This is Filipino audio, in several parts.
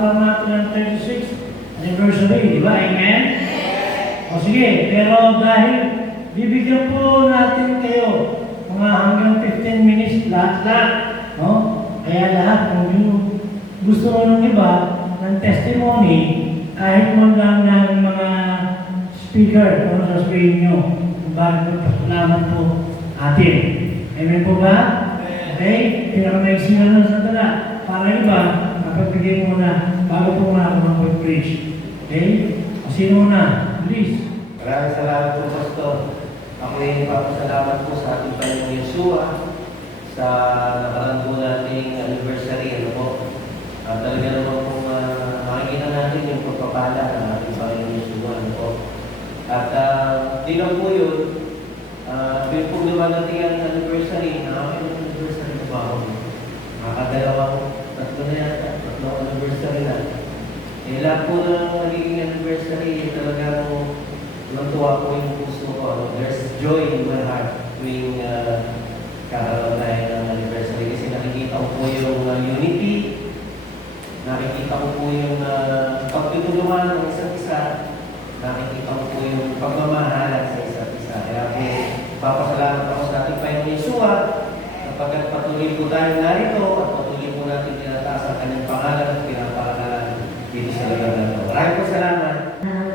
lang natin ang 36th anniversary, di ba? Amen? O sige, pero dahil bibigyan po natin kayo mga hanggang 15 minutes lahat-lahat, no? Kaya lahat, kung yung gusto mo ng iba, ng testimony, kahit mo lang ng mga speaker, kung sasabihin nyo, kung bakit mo pasalamat po atin. Amen po ba? Okay? Pinakamaiksi na lang sa tala. Para iba, napagbigay mo na bago po na ako ng word preach. Okay? O sino na? Please. Maraming salamat po, Pastor. Ako ay papasalamat po sa ating Panginoong Yeshua sa nakaraan po nating anniversary. Ano po? Talaga naman po makikita natin yung pagpapala ng ating Panginoong Yeshua. Ano po? At di lang po yun, yun po dumadating ang anniversary. Nakakita ng anniversary na ba ako? Nakakadalawang tatlo na yata. Tatlong anniversary na. Eh, lahat po ng nagiging anniversary, talagang natuwa po yung puso ko. There's joy in my heart tuwing kakaroon tayo ng anniversary. Kasi nakikita ko po yung unity, nakikita ko po yung pagtutulungan ng isa't isa, nakikita ko po yung pagmamahalan sa isa't isa. Kaya po, papasalamat ako sa ating Panginoong Yeshua kapag patuloy po tayo narito at patuloy po natin tinataas ang kanyang pangalan at pinapakalan dito sa lugar na ito. Maraming po salamat.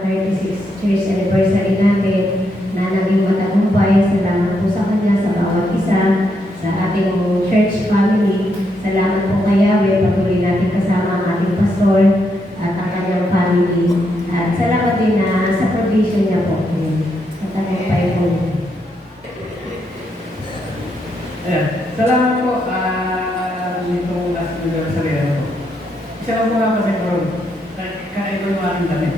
36th church anniversary natin na naging matagumpay. Salamat po sa kanya, sa bawat isa, sa ating church family. Salamat po kay Yahweh, patuloy natin kasama ang ating pastor at ang kanyang family. At salamat din sa provision niya po. Matagumpay po. Ayan. Salamat po dito last anniversary ko. Isa lang po nga kasi bro, kaya ko yung aking damit.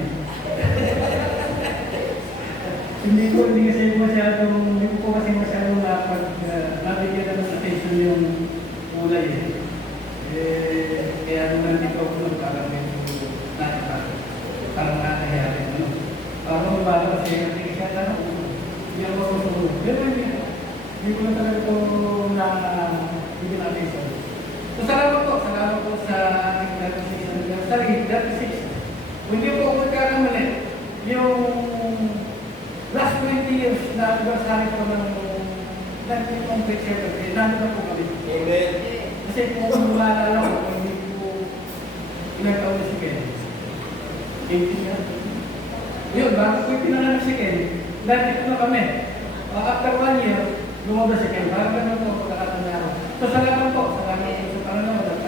Hindi ko kasi masyadong nabigyan ng attention yung kulay kaya naman dito ako parang medyo parang nakakahiya rin. Parang mabago kasi kaya lang, hindi ako susunod. Pero hindi ko na talaga ito bigyan ng attention. So salamat po sa ating 36th anniversary. 36. Kung hindi po ako magkakamali, yung last 20 years na anniversary ko ng complete circle, nandun na po kami. Amen. Kasi kung maalala ko, hindi po ilang taon na si Ken. 18 years. Yun, bago ko pinanganak si Ken, dati ko na kami. After 1 year, lumabas si Ken. Parang ganun po, pagkakatanda ako. So salamat po sa Panginoon at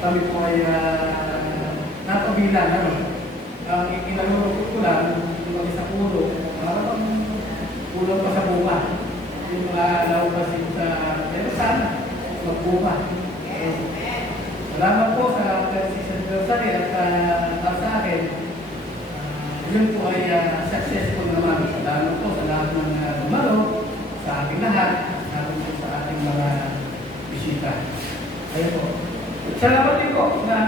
kami po ay napabilan. Ang inalulukot ko lang, yung isang ulo, parang kulang pa sa bunga. Yung mga naupasin sa, pero sana, magbunga. Salamat po sa 36th anniversary at sa akin, yun po ay successful naman. Salamat po sa lahat ng dumalo, sa ating lahat, po sa ating mga bisita. Ayun po. Salamat din po na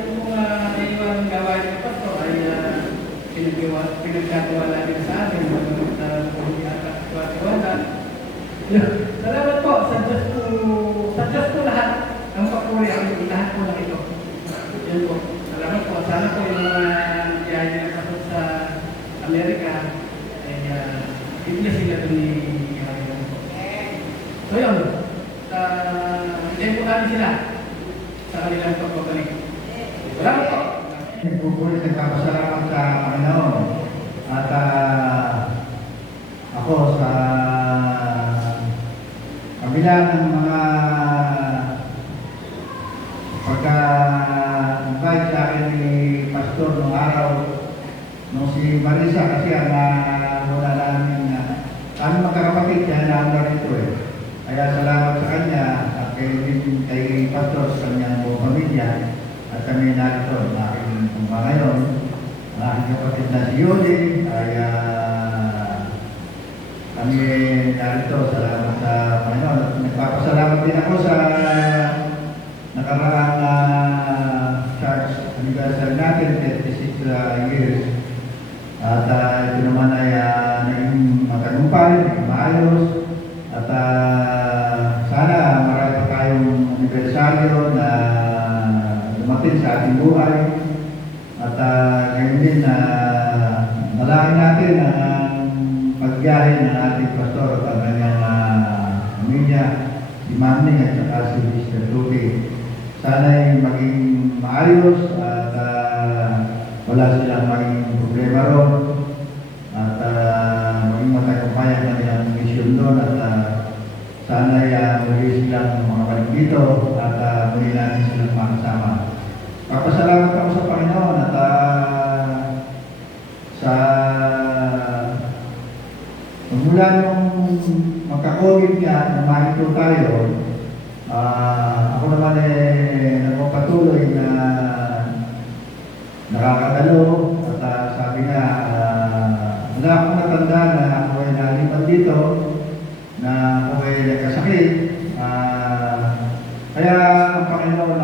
yung mga naiwan gawain ng pastor ay pinagkagawa natin sa atin. Salamat po sa Diyos po lahat ang papuri ang lahat po na ito. Yan po. Salamat po. Sana po yung mga biyahe ng pastor sa Amerika ay bigla sila ito ni Yahweh. So yun. Hindi po namin sila sa kanilang pagbabalik. Salamat po. Nagpupulit nagpapasalamat sa Panginoon at ako sa kabila ng mga pagka-invite sa akin ni Pastor noong araw nung si Marisa kasi muna namin kami magkakapatid kaya naamla nito Kaya salamat sa kanya at kay Pastor sa kanyang buong pamilya at kami narito ng aking kumpa ngayon. Ang aking kapatid na si Yoli ay kami narito. Salamat sa Panginoon. At nagpapasalamat din ako sa nakaraang church anniversary natin, 36 years. At ito naman ay naging matagumpay, naging maayos. At sana marami pa tayong anibersaryo na dumating sa ating buhay. At ngayon din na nalangin natin ang pagbiyahe ng ating pastor at ang kanyang pamilya, si Manning at saka si Mr. Tuki. Sana'y maging maayos at wala silang maging problema ron. At maging matagumpay ang kanilang misyon doon at sana'y muli silang makabalik dito at muli natin silang makasama. Papasalamat ako sa Panginoon at sa mula nung magka-COVID nga, namanito tayo, ako naman nagpapatuloy na nakakatalo at sabi nga, wala akong natandaan na ako ay nalipan dito, na ako ay nagkasakit. Kaya ang Panginoon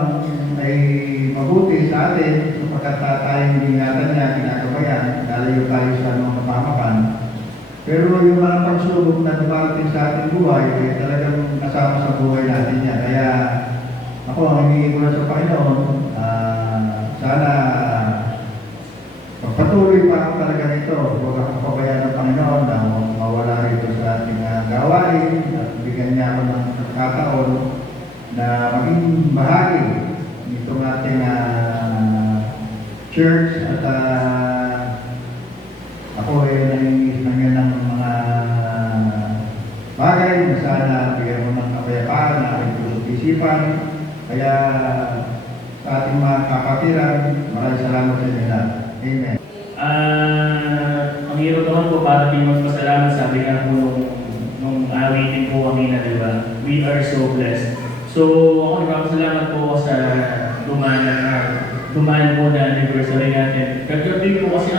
ay mabuti sa atin sapagkat tayong ingatan niya, kinagabayan, lalayo tayo sa mga pamamakan. Pero yung mga pagsubok na dumarating sa ating buhay ay talagang kasama sa buhay natin niya. Kaya ako ang hinihingi ko lang sa Panginoon, sana pagpatuloy pa ako talaga nito. Huwag akong pabayaan ng Panginoon na mawala rito sa ating gawain at bigyan niya ako ng pagkataon na maging bahagi nitong ating church at ako ay nangingis na nga ng mga bagay na sana bigyan mo ng kapayapaan na aking pusot isipan. Kaya sa ating mga kapatiran, maraming salamat sa inyo lahat. Amen. Ang hirap naman po para di magpasalamat, sabi nga po nung awitin po kanina, di ba? We are so blessed. So, ako nagpapasalamat po sa dumaan po na anniversary natin. Kagabi po kasi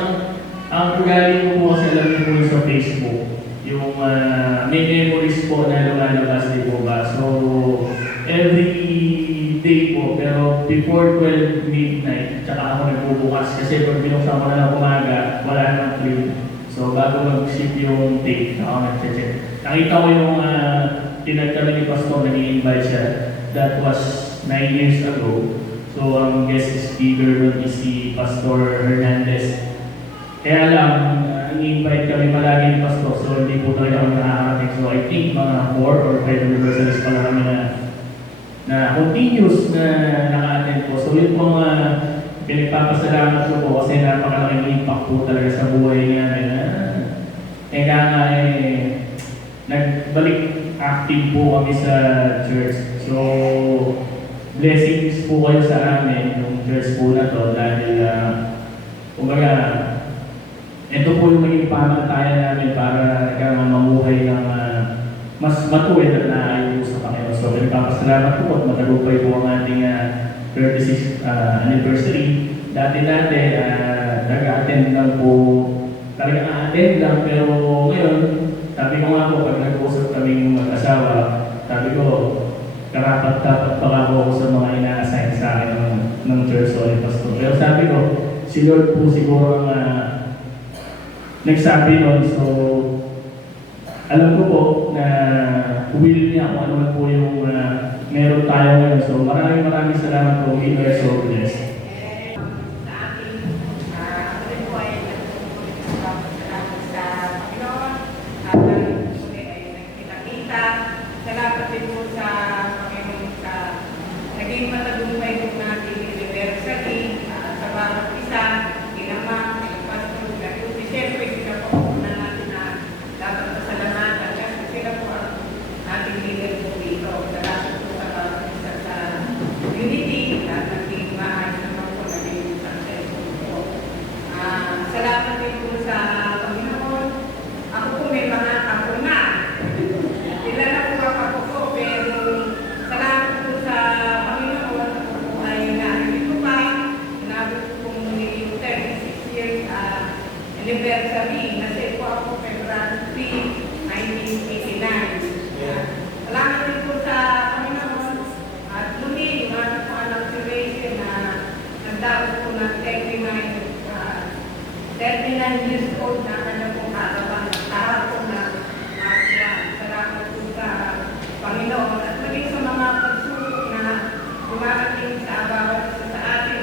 ang ugali ko po kasi alam niyo po sa Facebook, yung may memories po na lumalabas, di po ba? So, every day po, pero before 12 midnight, tsaka ako nagbubukas kasi pag binuksan ko na lang umaga, wala namang clue. So, bago mag-ship yung tape, ako nag-check. Nakita ko yung tinagkala ni Pastor, nag-i-invite siya. That was 9 years ago. So, ang guest speaker doon is si Pastor Hernandez. Kaya lang, in-invite kami palagi ni Pastor, so hindi po talaga kami nakakarating. So, I think mga 4 or 5 anniversaries pala kami na continuous na naka-attend po. So, yun po mga pinagpapasalamat ko po kasi napakalaking impact po talaga sa buhay namin. Kaya nga nagbalik active po kami sa church. So, blessings po kayo sa amin yung church po na to dahil kumbaga ito po yung maging pamantayan namin para mamuhay ng mas matuwid at naayos sa Panginoon. So, pinagpapasalamat po at matagumpay po ang ating 36th anniversary. Dati-dati, nag-attend lang po, talagang attend lang, pero ngayon, sabi ko nga po, pag nag-uusap kaming mag-asawa, sabi ko, karapat-dapat pa ako sa mga ina-assign sa akin ng church o ni Pastor. Pero sabi ko, si Lord po siguro ang nagsabi nun. So, alam ko po na will niya kung ano man po yung meron tayo ngayon. So, maraming salamat po. We are so blessed. Salamat din po sa Panginoon sa naging matagumpay po natin anniversary sa bawat isa, kinamang, pastor, kasi siyempre sila po na natin na dapat pasalamatan kasi sila po ang ating leader po dito. Salamat po sa bawat isa sa unity at naging maayos naman po naging successful po. Salamat din po sa Panginoon. Ako po may mga ako na. Sila na po ako po, pero salamat po sa Panginoon. Ako po ay narinig ko pa. Nabot po muli yung 36 years anniversary. Kasi po ako February 3, 1989. Salamat din po sa Panginoon. At muli, mga po ang observation na nagdabot po ng 39 years old na kanya pong katawan. Kahapon na salamat po sa Panginoon at maging sa mga pagsubok na dumarating sa bawat isa sa atin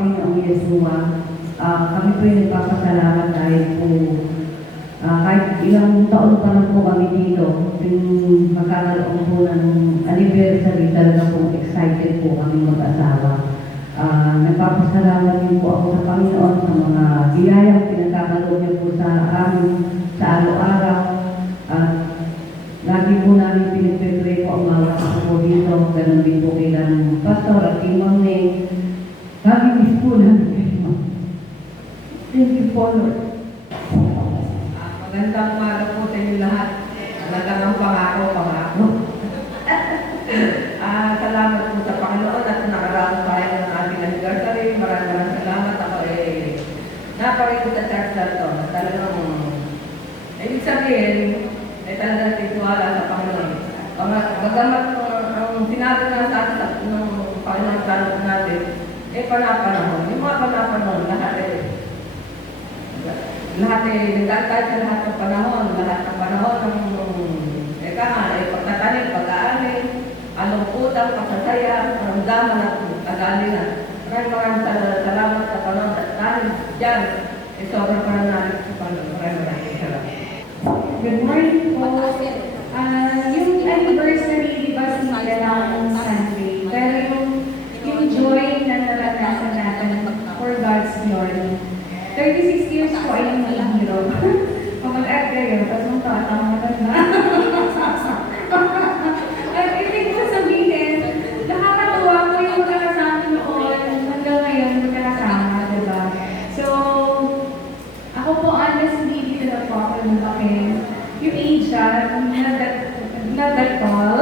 Panginoong Yeshua. Kami po yung nagpapasalamat dahil po kahit ilang taon pa lang po kami dito, yung magkakaroon po ng anniversary, talaga po excited po kami mag-asawa. Nagpapasalamat din po ako sa Panginoon sa mga biyayang pinagkakaroon niyo po sa amin sa araw-araw. Lagi po namin pinagpipray po ang mga ako po dito. Ganun din po kailang pastor at imam ni. Lagi miss po namin kayo. Thank you po, Lord. Magandang umaga po sa inyo lahat. Magandang pangako. Salamat po sa Panginoon at nakaraan tayo ng ating anniversary. Maraming salamat. Ako naparito sa church na ito. Talagang, ibig sabihin, talagang tituwala sa Panginoon. Bagamat ang sinabi nga sa atin ng Panginoon sa natin, panapanahon. Yung mga panapanahon, lahat nagkatay sa lahat ng panahon ng pagtatanim, pag-aamin, alungkutan, pasasaya, maramdaman at kagalingan. Maraming salamat sa panahon at dahil dyan, sobrang pananalig sa Panginoon. Maraming salamat. Good morning po. Yung anniversary, di ba, sinila lang Sunday. Pero yung joy na naranasan natin for God's glory. 36 years po ay yung hero. Pamag-add kayo, tapos mong tatamaran na. At ibig ko sabihin, nakakatuwa po yung kakasama noon hanggang ngayon magkakasama, diba? So, ako po honestly, dito na po ako lumaki. Yung age not that tall.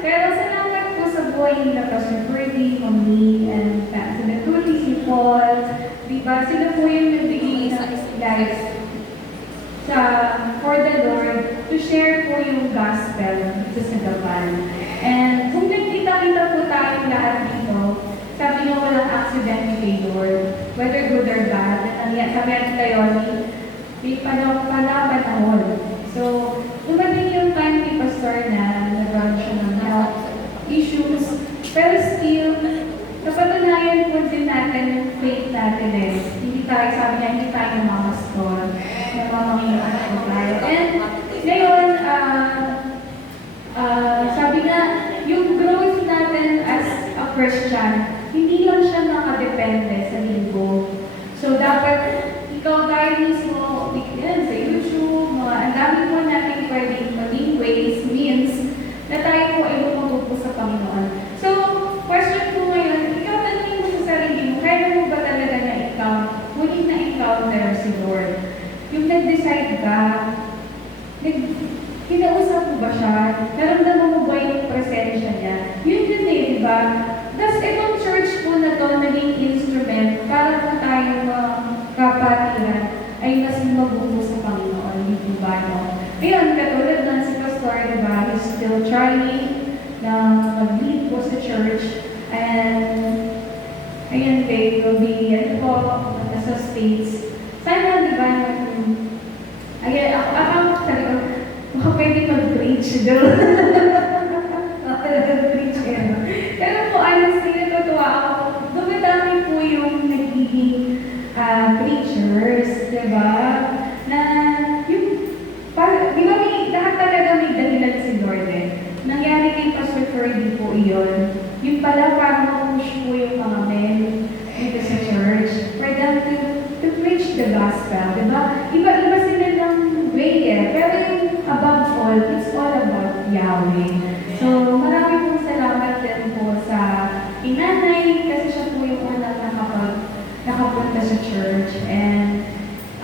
Pero salamat po sa buhay nila Pastor Birdie, Mami, and sila Tuti, si Paul. Diba? Sila po yung nagbigay ng lives for the Lord to share po yung gospel sa Sagapan. And kung nagkita-kita po tayong lahat dito, sabi niyo walang accident kay Lord, whether good or bad, sabi natin kayo, may panahon. So, dumating yung time ni Pastor na nagkaroon siya ng health issues, pero still, napatunayan po din natin yung faith natin Hindi tayo, sabi niya, hindi tayo mamastor. Namamangyaman po tayo. And ngayon, sabi nga, yung growth natin as a Christian, hindi lang siya nakadepende sa linggo. So, dapat ikaw tayo mismo, sa YouTube, ang dami po natin pwedeng maging ways, means, na tayo po ay lumabog po sa Panginoon. So, question po ngayon, ikaw tanongin mo sa sarili mo, kaya mo ba talaga na ikaw, muling na-encounter si Lord? Yung nag-decide ka, kinausap mo ba siya? Naramdaman mo ba yung presensya niya? Yun di ba? Tapos itong church po na to, naging instrument para po tayo kapatiran ay mas mabubo sa Panginoon, hindi ba? Ayun, katulad ng si Pastor, di ba? He's still trying na mag-lead po sa church. And, ayun, they will be, sa States. Sana, di ba, ayun, ako sabi ko, baka pwede mag-preach doon. Mag-preach pero po, honestly, natutuwa ako. Dumadami po yung nagiging preachers, di ba? Na, yung, di ba, lahat talaga may dahilan si Lord Nangyari kay Pastor Ferdy po iyon. Yung pala, parang push po yung mga men dito sa church for them to preach the gospel, di ba? Iba-iba sila ng way pero yung above all, it's all about Yahweh. So, marami pong salamat din po sa inanay kasi siya po yung unang nakapunta sa church. And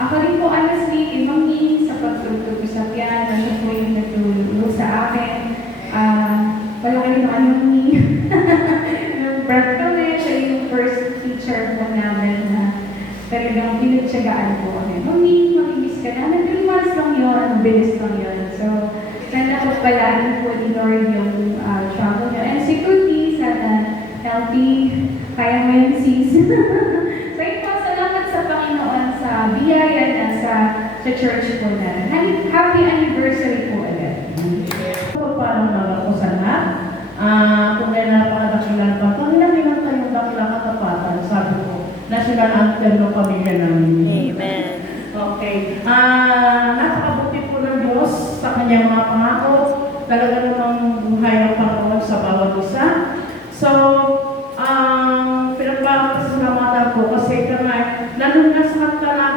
ako rin po honestly, imangin sa pagtuturo sa piano, siya po yung nagtulong sa akin. Wala kayo naman yung prep kami, siya yung first teacher po namin na talagang pinagtsagaan po kami. Mami, mamimiss ka namin. 3 months lang yun, bilis lang yun. So, sana po palain po ni Lord yung travel niya. And si Tuti, sana healthy, kaya mo yung sis. So, ito, salamat sa Panginoon sa biyaya na sa church po natin. Happy anniversary po ulit. Paano ako sana? Kung may napakadakilan pa, kung ilang tayong dakilang katapatan, sabi ko sa bawat isa. So, pinagpapasalamatan ko kasi kami, nandun na sa kanta na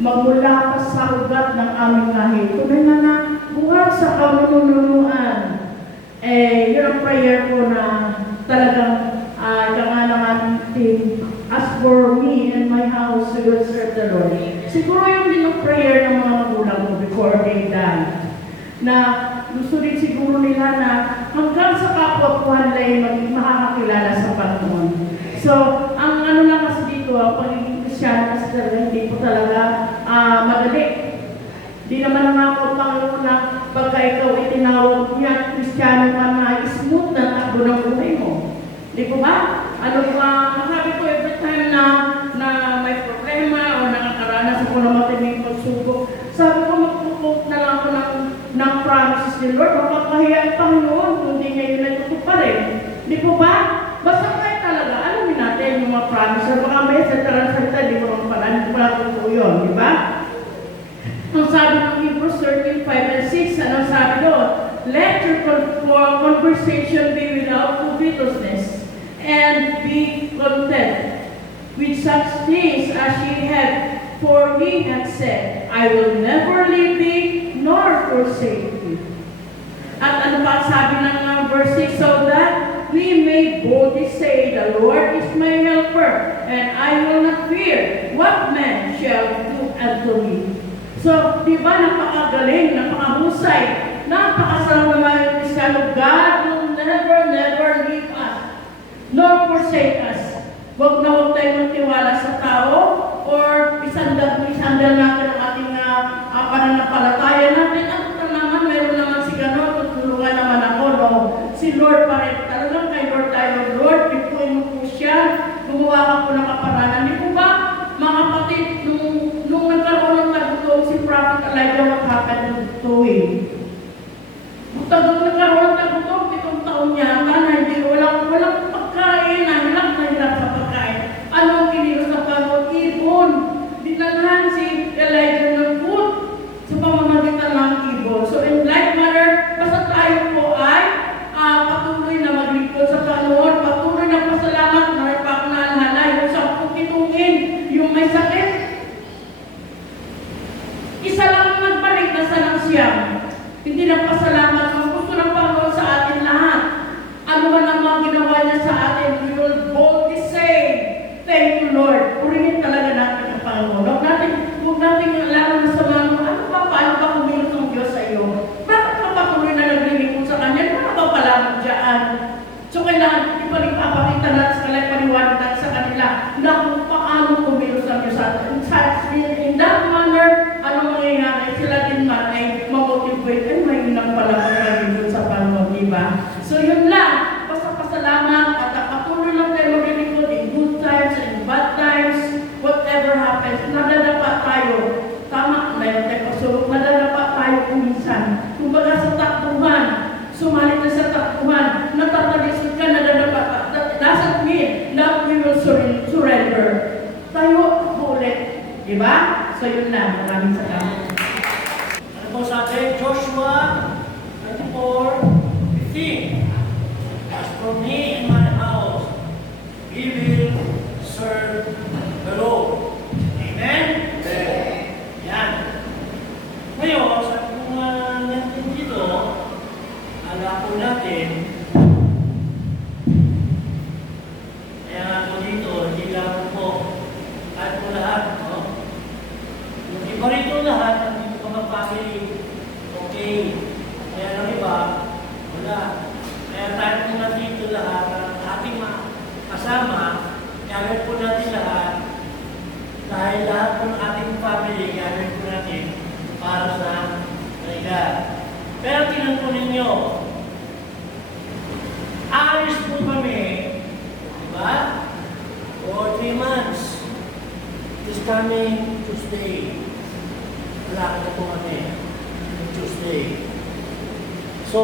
magmula pa sa ugat ng aming lahi. Tunay na buhat sa kanununuan. Yun ang prayer ko na talagang kailangan natin, as for me and my house, we will serve the Lord. Siguro yun din ang prayer ng mga magulang ko before they died. Na gusto din siguro nila na hanggang sa kapwa-puhan nila maging makakakilala sa Panginoon. So, ang ano lang kasi dito, ang pagiging Kristyano kasi talaga hindi po talaga madali. Di naman nangako ang Panginoon na pagka ikaw itinawag niya, Kristyano ka na, smooth na takbo ng buhay mo. Di po ba? Ano ba, sabi ko every time na may problema o nakakaranas ako ng matinding pagsubok, sabi ko magpupok na lang ako ng promises ni Lord, mapagpahiya ang Panginoon kung hindi niya yun natutuparin. Di po ba? Basta kayo talaga, alamin natin yung mga promises. Baka may sa salita, di ko lang pala, hindi pala totoo yun, di ba? Ang sabi ng Hebrews 13:5 and 6, anong sabi doon? Let your conversation be without covetousness, and be content with such things as ye have, for he hath said, I will never leave thee, nor forsake thee. At ano pa sabi ng verse 6, so that we may boldly say, the Lord is my helper, and I will not fear what man shall do unto me. So, di ba, napakagaling, napakahusay, napakasarap naman yung Kristyano. God will never leave us, nor forsake us. Huwag na huwag tayo magtiwala sa tao, or isandal natin ang ating pananampalataya natin. At naman, meron naman si gano'n, tutulungan naman ako, no? Si Lord pa rin, talagang kay Lord tayo, Lord, ipuin mo po siya, gumawa ka po ng kaparanan. Di po ba, mga kapatid, nung nagkaroon ng tagutong si Prophet Elijah, what happened to him? Nagkaroon ng tagutong, 7 taon niya, hindi walang pagkain, hirap sa pagkain. Anong kinilos na pagod? Ibon. Dinalhan si Elijah ng food sa pamamagitan ng ibon. So in like manner, basta tayo po ay patuloy na maglingkod sa Panginoon, patuloy na pasalamat, maraming pa akong naalala, yung 10 kitungin, yung may sakit. Isa lang ang nagbalik na sa Siyam. Hindi nagpasalamat. Ang gusto ng Panginoon sa atin lahat. Ano man ang mga ginawa niya sa atin, we will boldly say, thank you, Lord. Purihin talaga natin ang Panginoon. Huwag natin alam na sa mga, paano ba kumilos ng Diyos sa iyo? Bakit ka patuloy na naglilingkod sa Kanya? Ano ba pala mo dyan? So, kailangan ipapakita natin sa kanila, paliwanag natin sa kanila na kung paano kumilos ng Diyos sa atin. In that manner, ano mangyayari? Sila din man ay mamotivate, ay may inang pala maglilingkod sa Panginoon, diba? So, yun lang. Basta pasalamat at patuloy lang tayo maglilingkod in good times and bad times, whatever happens, nadadapa tayo. Tama, mayroon tayo pasulok, nadadapa tayo kung minsan. Kung baga sa takbuhan, sumalit na sa takbuhan, natatalisod ka, nadadapa ka. That doesn't mean that we will surrender. Tayo ulit. Diba? So yun lang. Maraming salamat. Ano po sabi? Joshua 24:15. As for me and my house, we will serve the Lord. Amen? Yan. Ngayon, sa kung natin dito, ala po natin, kaya nga po dito, hindi lang po, kahit po lahat, no? Yung iba rito lahat, nandito mga family, okay. Kaya ng iba, wala. Kaya tayo po nandito lahat, ang ating kasama, gamit po natin lahat, dahil lahat po ng ating family, gamit po natin para sa kanila. Pero tingnan po ninyo, alis po kami, diba? For 3 months. This coming Tuesday. Wala ka po kami. Tuesday. So,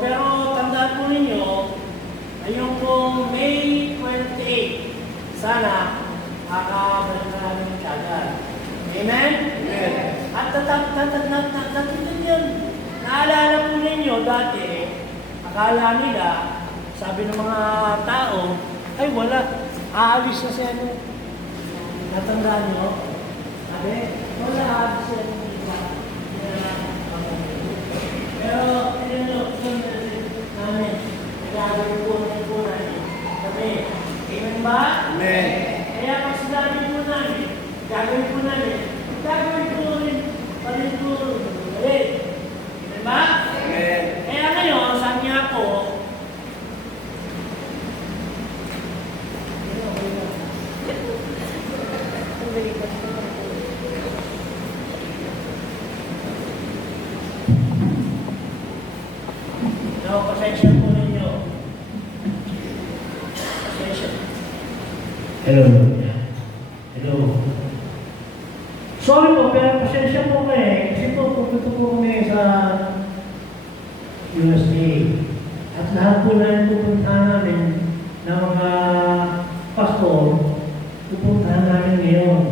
pero tandaan po ninyo, ayun pong May 28, sana makakabalik na namin kagad. Amen? Amen. At naalala po ninyo dati, akala nila, sabi ng mga tao, ay wala, aalis na siya ano. Natandaan niyo? Sabi, wala, aalis siya ano. Pero, yun nyo, namin, gagawin po namin. Sabi, amen ba? Amen. Kaya pag sinabi po namin, gagawin po namin, gagawin po rin, palit po rin. Amen ba? Amen. Kaya ngayon, sabi niya po, no, pasensya po ninyo. Pasensya. Hello. Hello. Sorry po, pero pasensya po kayo. Kasi po, pupunta po kami sa USA. At lahat po na pupuntahan namin ng mga pastor, pupuntahan namin ngayon.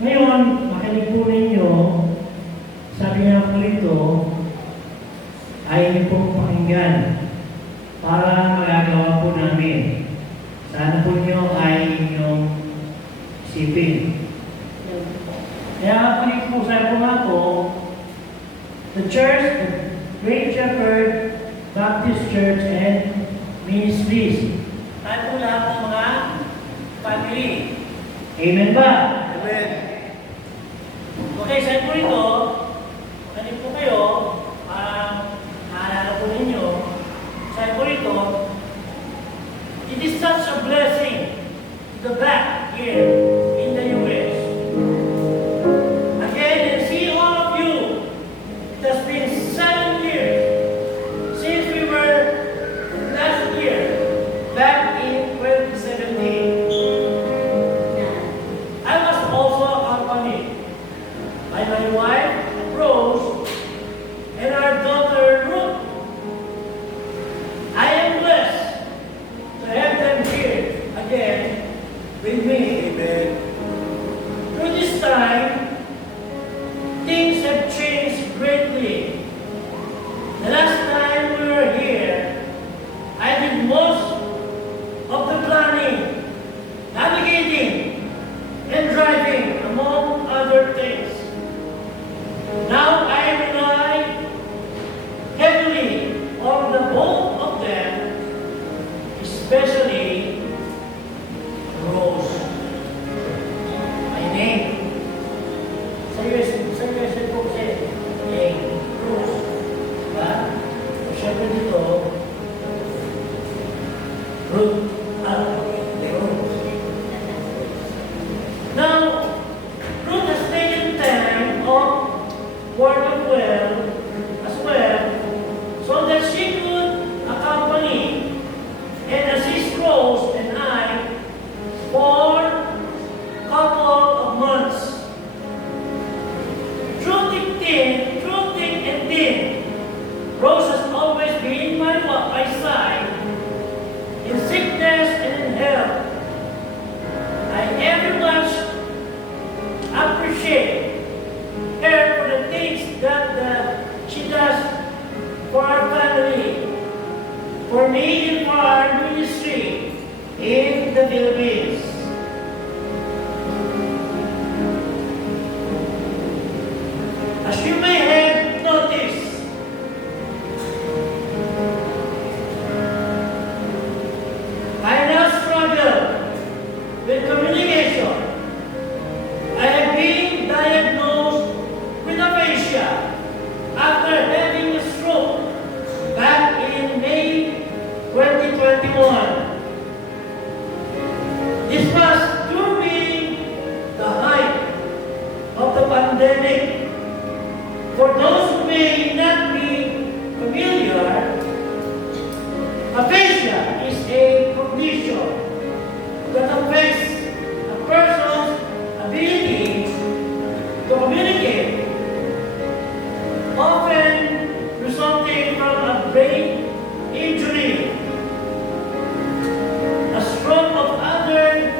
Ngayon, makinig po ninyo, sabi nga po rito, ay pong pakinggan para magagawa po namin. Sana po nyo ay inyong isipin. Kaya panig po sa po nga po, the church, the Great Shepherd Baptist Church and Ministries. Tayo po lahat ng mga family. Amen ba? Amen. Okay, sa po rito, panig po kayo, naalala po ninyo, sa po rito, it is such a blessing to the back here in the U.S. Again, and see all of you. It has been 7 years since we were last year, back in 2017. I was also accompanied by my wife, Rose, and our daughter, Ruth. I am blessed to have them here again with me. Amen. Through this time, things have changed greatly. The last time we were here, I did most of the planning, navigating, and driving, among other things. Now I rely heavily on the both of them, especially Rose. My name. Seryoso po kasi, Rose. Diba? Siyempre dito, Ruth. Rose. Now, Ruth has taken time off work as well, so that she could accompany and assist Rose and I for a couple of months. Through thick and thin, Rose has always been by my side, in sickness and in health. I very much appreciate her for the things that she does for our family, for me and for our ministry in the Philippines. As you may have noticed, I now struggle with communication. I have been diagnosed with aphasia after having a stroke back in May 2021. This was during the height of the pandemic. For those who may not be familiar, aphasia is a condition that affects a person's ability to communicate, often resulting from a brain injury, a stroke of other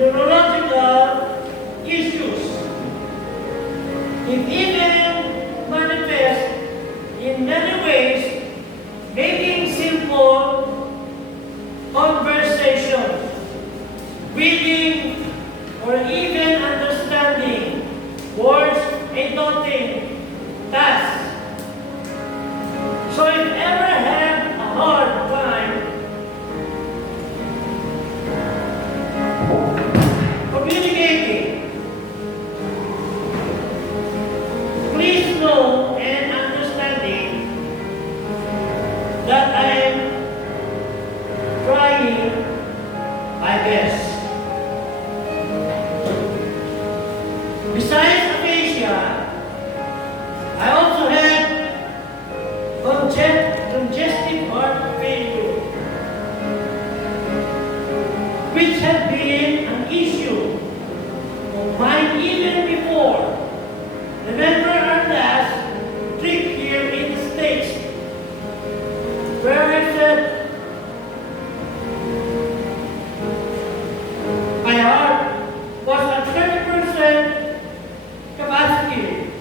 neurological issues. It even manifests in many ways, making simple trying my best. Besides aphasia, I also had congestive heart failure, which had been an issue of mine even before. Remember our last trip here in the States, where I said my heart was at 30% capacity.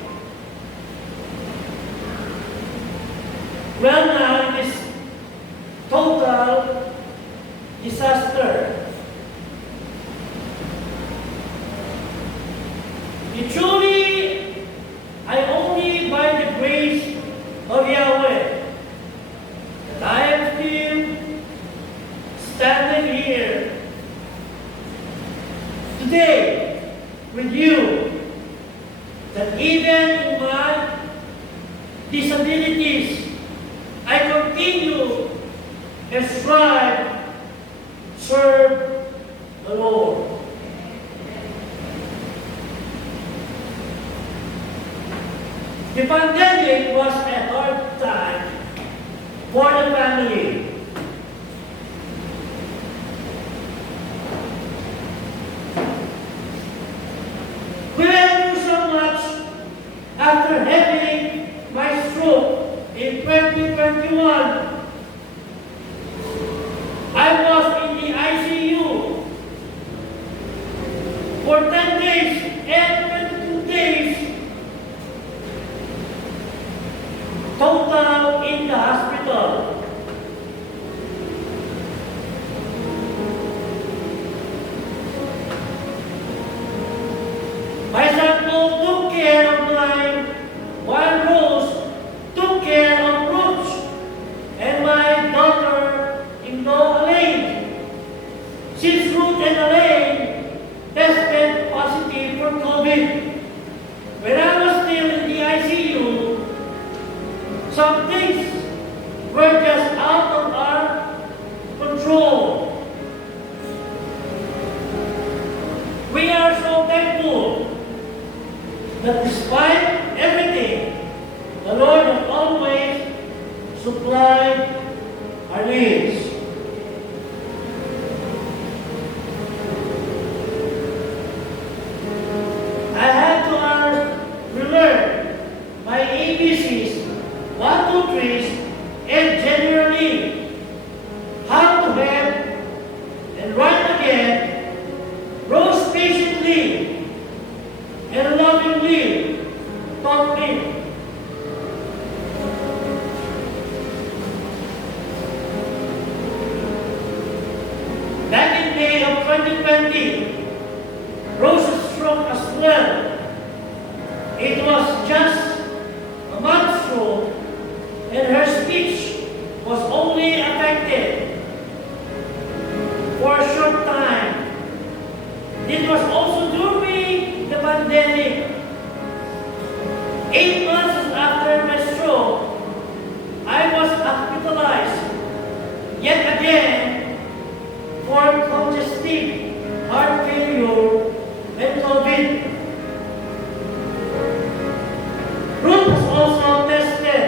Well, now it is total disaster. It truly, I only by the grace of Yahweh that I am still standing here today with you, that even in my disabilities, I continue and strive, serve the Lord. The pandemic was a hard time for the family. We went through so much after having my stroke in 2021. I was in the ICU for 10 days and 22 days total in the hospital. My son Paul took care of mine, while Rose took care of Roots and my daughter-in-law Elaine. Since Ruth and Elaine tested positive for COVID, when I was still in the ICU, some things were just out of our control. We are so thankful that despite everything, the Lord has always supplied our needs. I had to relearn my ABCs, 1, 2, 3s, and generally how to have and write again. Rose patiently and lovingly taught me. Back in May of 2020, Rose's stroke as well. It was just a month stroke, and her speech was only affected for a short time. It was also during the pandemic. 8 months after my stroke, I was hospitalized yet again for congestive heart failure and COVID. Ruth was also tested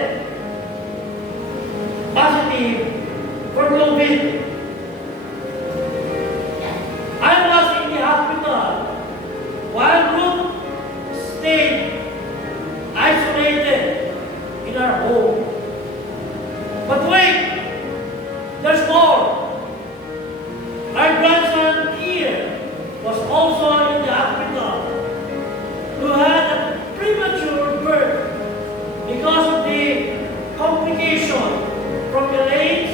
positive for COVID. I was in the hospital while Ruth stayed isolated in our home. But wait, there's more. Our grandson here was also in the hospital, who had a premature birth because of the complication from Elaine's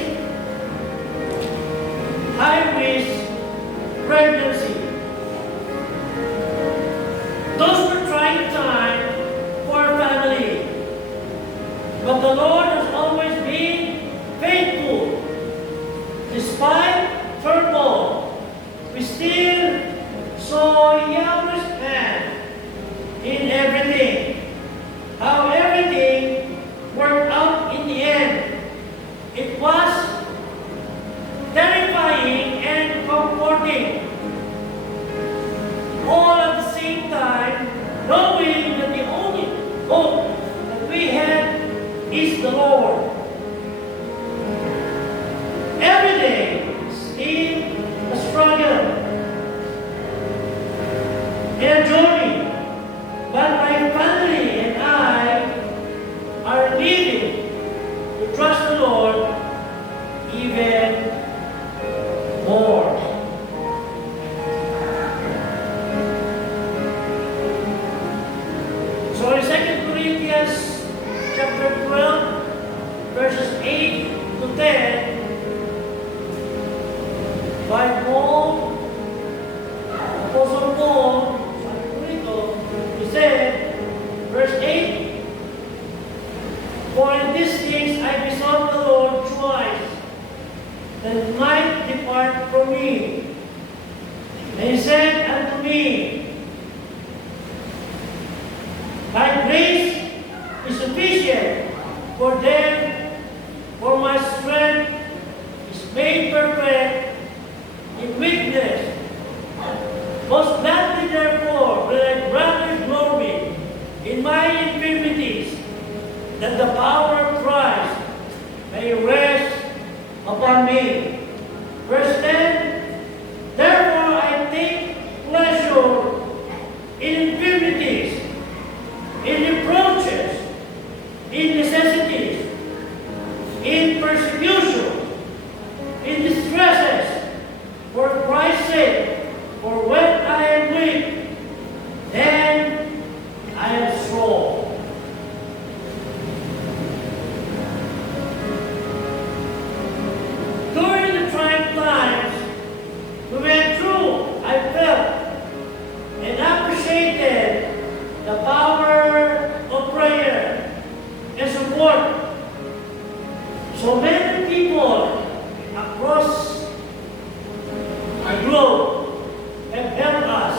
knowing that the only hope that we have is the Lord. Every day is a struggle and a journey, but my family and I are living to trust the Lord even more. So in 2 Corinthians chapter 12, verses 8 to 10, by Paul, Apostle Paul, sabi ko rito, he said, verse 8, "For in these things I besought the Lord twice, that it might depart from me. And he said unto me, Thy grace is sufficient for them, for my strength is made perfect in weakness. Most gladly therefore will I rather glory in my infirmities, that the power of Christ may rest upon me." Verse 10, "Therefore I take pleasure in infirmities, in reproaches, in necessities, in persecution, in distresses, for Christ's sake. For when I am weak, then I am strong." During the trying times we went through, I felt and appreciated the power of prayer and support. So many people across our globe have helped us.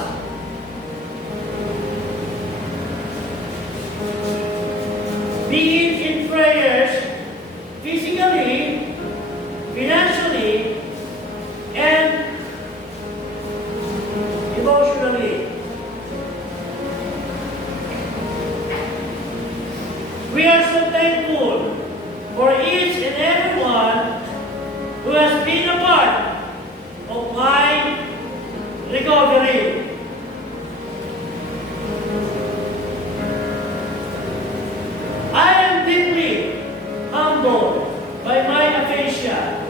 Be it in prayers, physically, financially, and emotionally. We are so thankful for each and everyone who has been a part of my recovery. I am deeply humbled by my aphasia.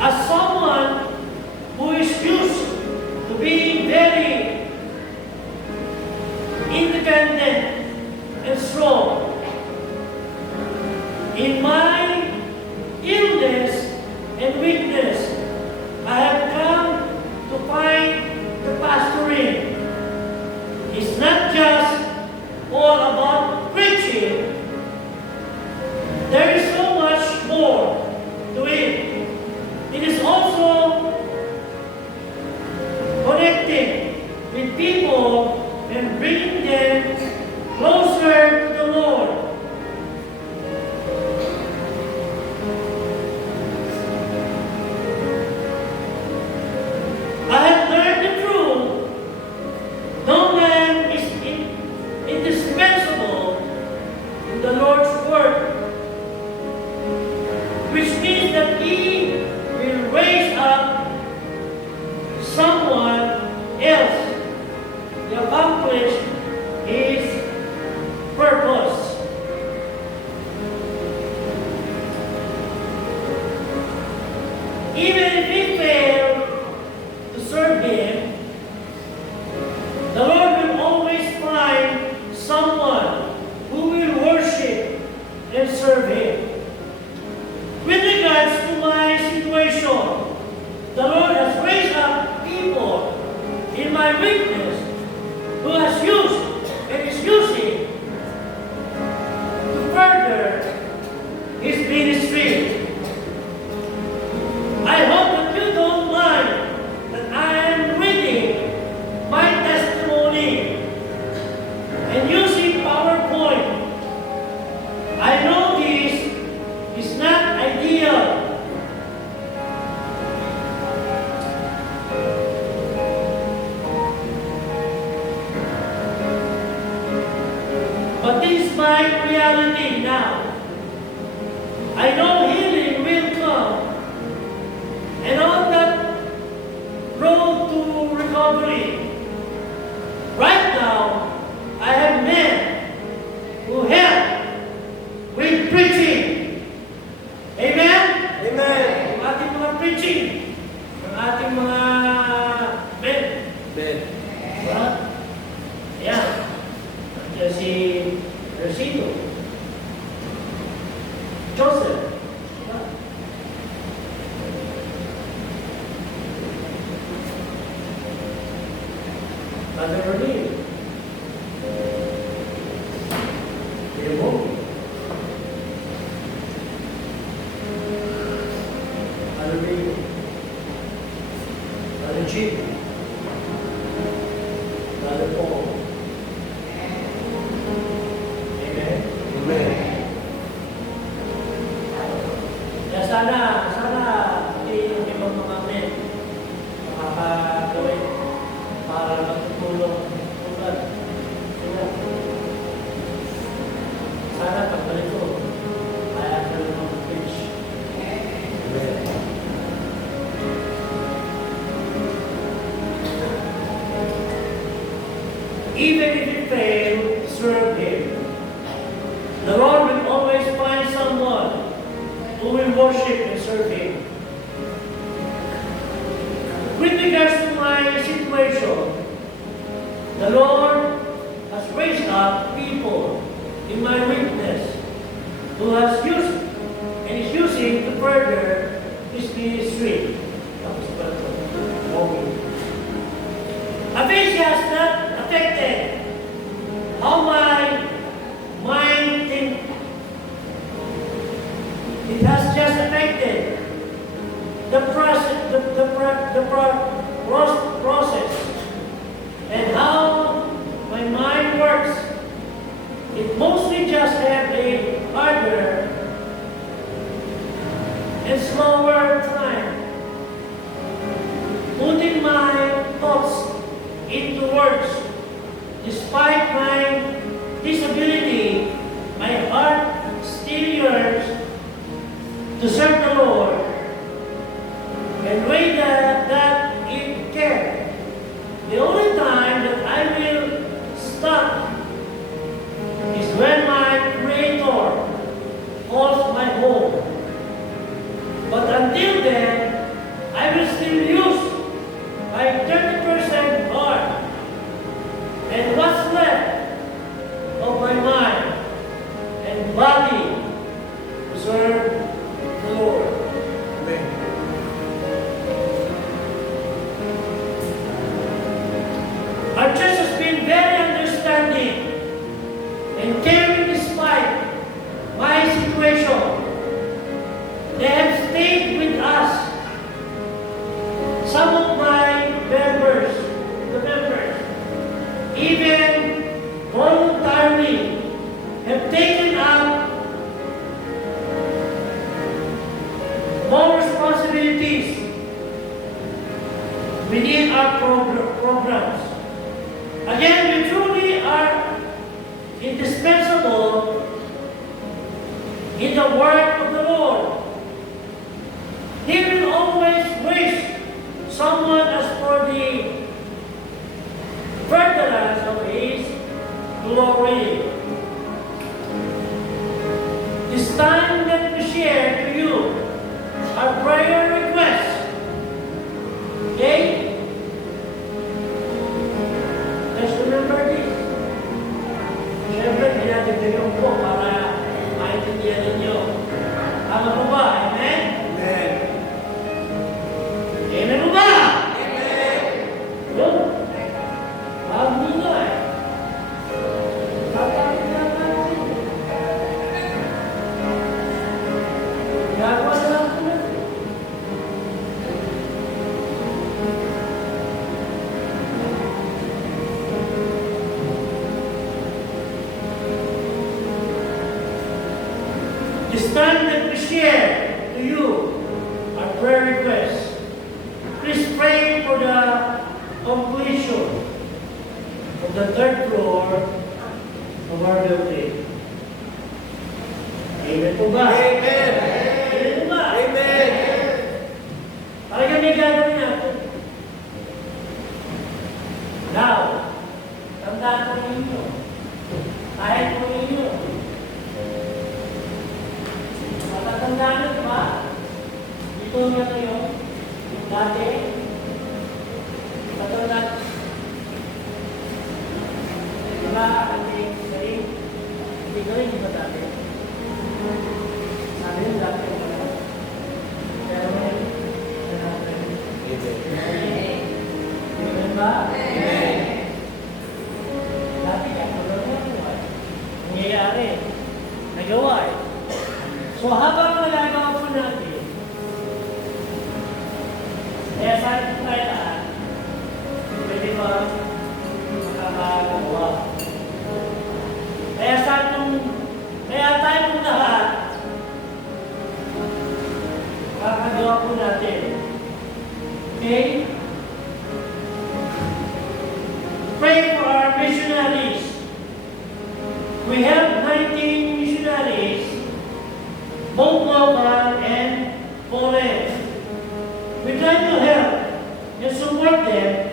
As someone who is used to being very independent and strong, in my illness and weakness, I have come to find the pastoring is not just all about preaching. There is so much more to it. It is also connecting with people and bringing them closer to the Lord. I have learned the truth. No man is indispensable in the Lord's work, which means that He will raise up someone else to accomplish His purpose. Even if we fail to serve Him, the Lord will always find someone who will worship and serve Him. With regards to my situation, the Lord has raised up people in my weakness who has used and is using to further His ministry. I hope that you don't mind that I am reading my testimony and using PowerPoint. I know this is not ideal. preaching ng ating mga men. Ben. Diba? Ayan. Nandiyan si Resito. Joseph. Diba? Brother Rodin. Diba? Ano dito? Ano Chip? Ano po? Amen? Amen. Kaya sana, yung ibang mga men, makakagawin para matutulong tulad. Sana pagbalik ko, kaya ka lang mag-preach. Amen. Even if you fail to serve Him, the Lord will always find someone who will worship and serve Him. With regards to my situation, the Lord has raised up people in my witness who has used and is using to further His ministry. Avicii has not affected how my mind thinks. It has just affected the process, process and how my mind works. It mostly just have a harder and slower time putting my thoughts into words. Despite my disability, my heart still yearns to serve the Lord and way that it can. The only time that I will stop is when my Creator calls my home. But until then, I will still use my 30% heart and what's left of my mind and body to serve the Lord. Amen. Our church has been very understanding and caring despite my situation. They have stayed with us. Some of my members, even voluntarily, have taken up more responsibilities within our programs. Again, we truly are indispensable in the work of the Lord. He will always raise someone as for the furtherance of His glory. It's time that we share to you our prayer requests. Okay? Let's remember this. Siyempre, dinadagdagan ko para maintindihan ninyo. Tama po ba? Amen? Amen. Amen po ba? Amen! Good. Sabi nga eh. Sabi nga natin. Gagawa na lang po natin. It's time that we share to you our prayer requests. Please pray for the completion of the third floor of our building. Amen po ba? Amen. Amen po ba? Amen. Talagang may gagawin natin. Now, tandaan po ninyo. Kahit po ninyo. Matatandaan nyo ba? Dito nga kayo. ginagawa po natin. Okay? Pray for our missionaries. We have 19 missionaries, both local and foreign. We try to help and support them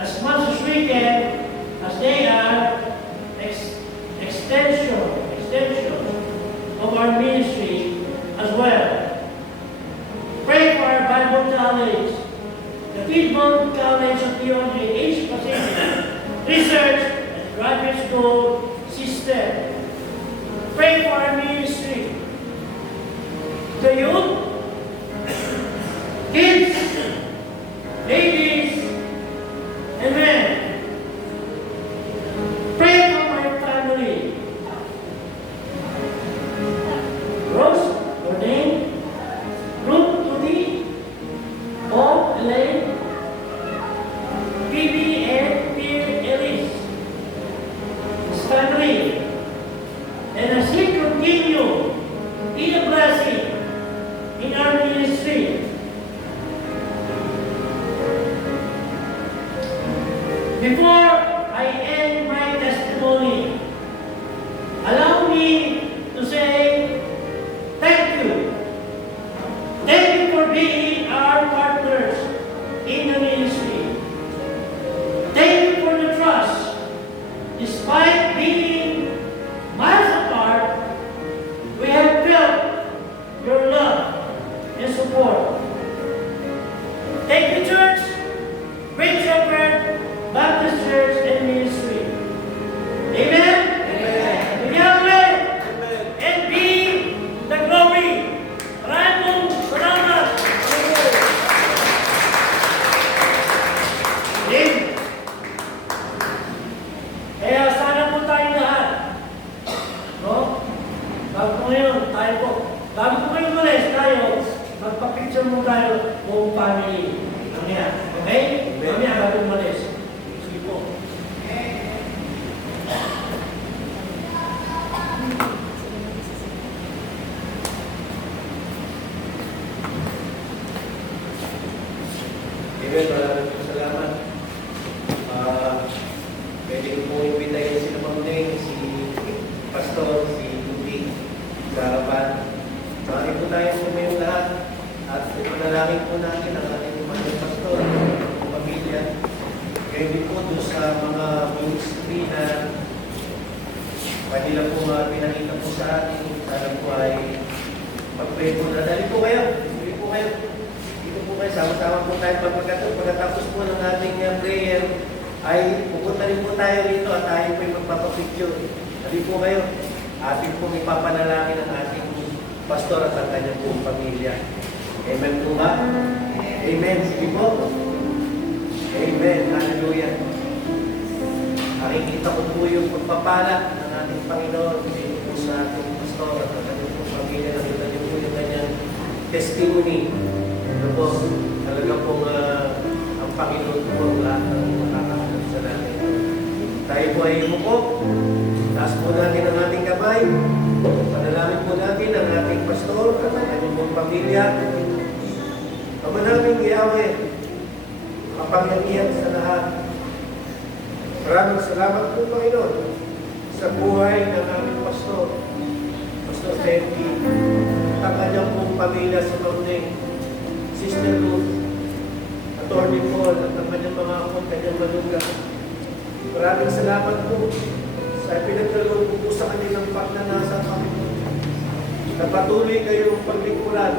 as much as we can, as they are extension of our ministry as well. Pray for our Bible College, the Piedmont College of Theology, Asia Pacific, Research and Graduate School System. Pray for our ministry, the youth, kids, ladies, and men. Pray for my family. Rose, Ordain, Ruth, Tudy, Paul, Elaine, Phoebe, and Pierre Ellis. His family. And as we continue in a blessing in our ministry, before I end my testimony, allow me to say thank you. Thank you for being our partners in the ministry. Thank you for the trust. Despite being miles apart, we have felt your love and support. Thank you, church, Great Shepherd Baptist Church and Ministry. Amen? Amen. To Yahweh and be the glory. Maraming salamat. Amen. Kaya sana po tayo lahat. No? Bago po ngayon umalis tayo, magpa-picture mo tayo buong family. Mamaya. Okay? Mamaya bago umalis. Sige po. Amen. Maraming salamat. Pwede ko pong imbitahin si Pamudeng, si Pastor, si Lupi, sa harapan. Maraming po tayo tumayo lahat at ipanalangin po natin ang ating mga pastor, pamilya. Kaya din po doon sa mga ministry na kanila po pinakita po sa atin. Sana po ay mag-pray po na. Dali po kayo. Dali po kayo. Dito po kayo. Sama-sama po tayo pagkatapos po ng ating prayer ay pupunta rin po tayo rito at tayo po ay magpapapicture. Dali po kayo. Ating po ipapanalangin ang ating pastor at ang kanyang buong pamilya. Amen po ba? Amen. Sige po. Amen. Hallelujah. Nakikita ko po yung pagpapala ng ating Panginoon dito po sa ating pastor at ang kanyang buong pamilya. Nakita niyo po yung kanyang testimony. Ito po, talaga pong ang Panginoon po ang lahat ng makakahanap sa natin. Tayo po ay umupo. Taas po natin ang ating kamay. Panalangin po natin ang ating pastor at ang kanyang buong pamilya. Ama namin Yahweh, kapangyarihan sa lahat. Maraming salamat po Panginoon sa buhay ng aming pastor, Pastor Senti, at ang kanyang buong pamilya sa Pamudeng, Sister Ruth, Attorney Paul, at ang kanyang mga ako at kanyang manugang. Maraming salamat po sa pinagkaloob po sa kanilang pagnanasa Panginoon. Na patuloy kayong paglingkuran.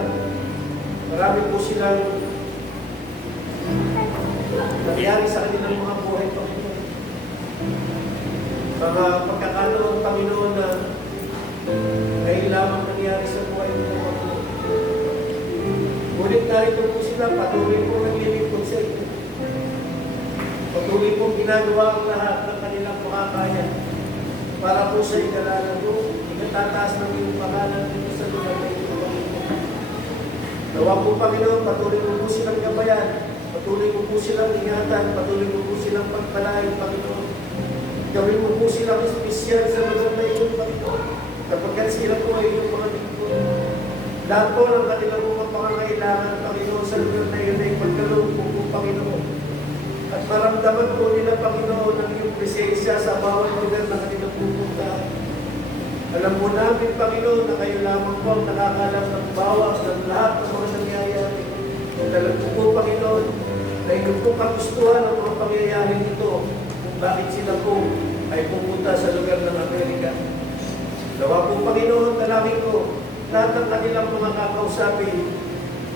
Marami po silang nangyari sa kanilang mga buhay Panginoon. Mga pagkakataon Panginoon na ngayon lamang nangyari sa buhay ng Panginoon. Ngunit narito po sila, patuloy po naglilingkod sa inyo. Patuloy po ginagawa ang lahat ng kanilang makakaya para po sa ikalalan mo, itatataas ng iyong pangalan dito sa lugar na ito, Panginoon. Nawa po, Panginoon, patuloy mo po silang gabayan, patuloy mo po silang ingatan, patuloy mo po silang pagpalain, Panginoon. Gawin mo po silang espesyal sa lugar na ito, Panginoon. Kapagkat sila po ay iyong mga lingkod. Lahat po ng kanilang mga pangangailangan, namin, Panginoon, na kayo lamang po ang nakakalam ng bawat ng lahat ng mga nangyayari. Talagang po, Panginoon, na ito po kagustuhan ang mga pangyayari nito kung bakit sila po ay pumunta sa lugar ng Amerika. Dawa po, Panginoon, dalangin ko, lahat ng kanilang mga kakausapin,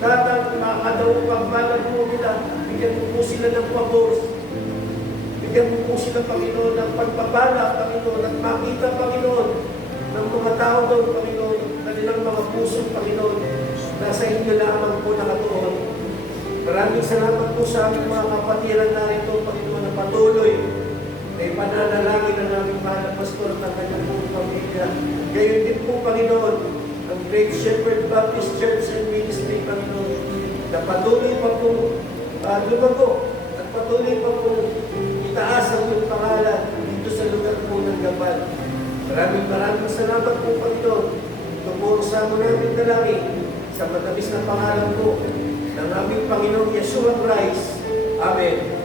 lahat ng mga kadawang balag po nila, bigyan mo po sila ng pabor. Bigyan mo po sila, Panginoon, ng pagpapala, Panginoon, at makita, Panginoon, ng mga tao doon, Panginoon, kanilang mga puso, Panginoon, nasa inyo lamang po nakatuon. Maraming salamat po sa aming mga kapatiran narito, Panginoon, na patuloy ay pananalangin ng aming mahal na pastor ng kanyang buong pamilya. Gayon din po, Panginoon, ang Great Shepherd Baptist Church and Ministry, Panginoon, na patuloy pa po lumago at patuloy pa po itaas ang iyong pangalan dito sa lugar po ng Gabal. Maraming salamat po, Panginoon. Tumuro sa mo namin dalangin sa matamis na pangalan po ng aming Panginoong Yeshua Christ. Amen.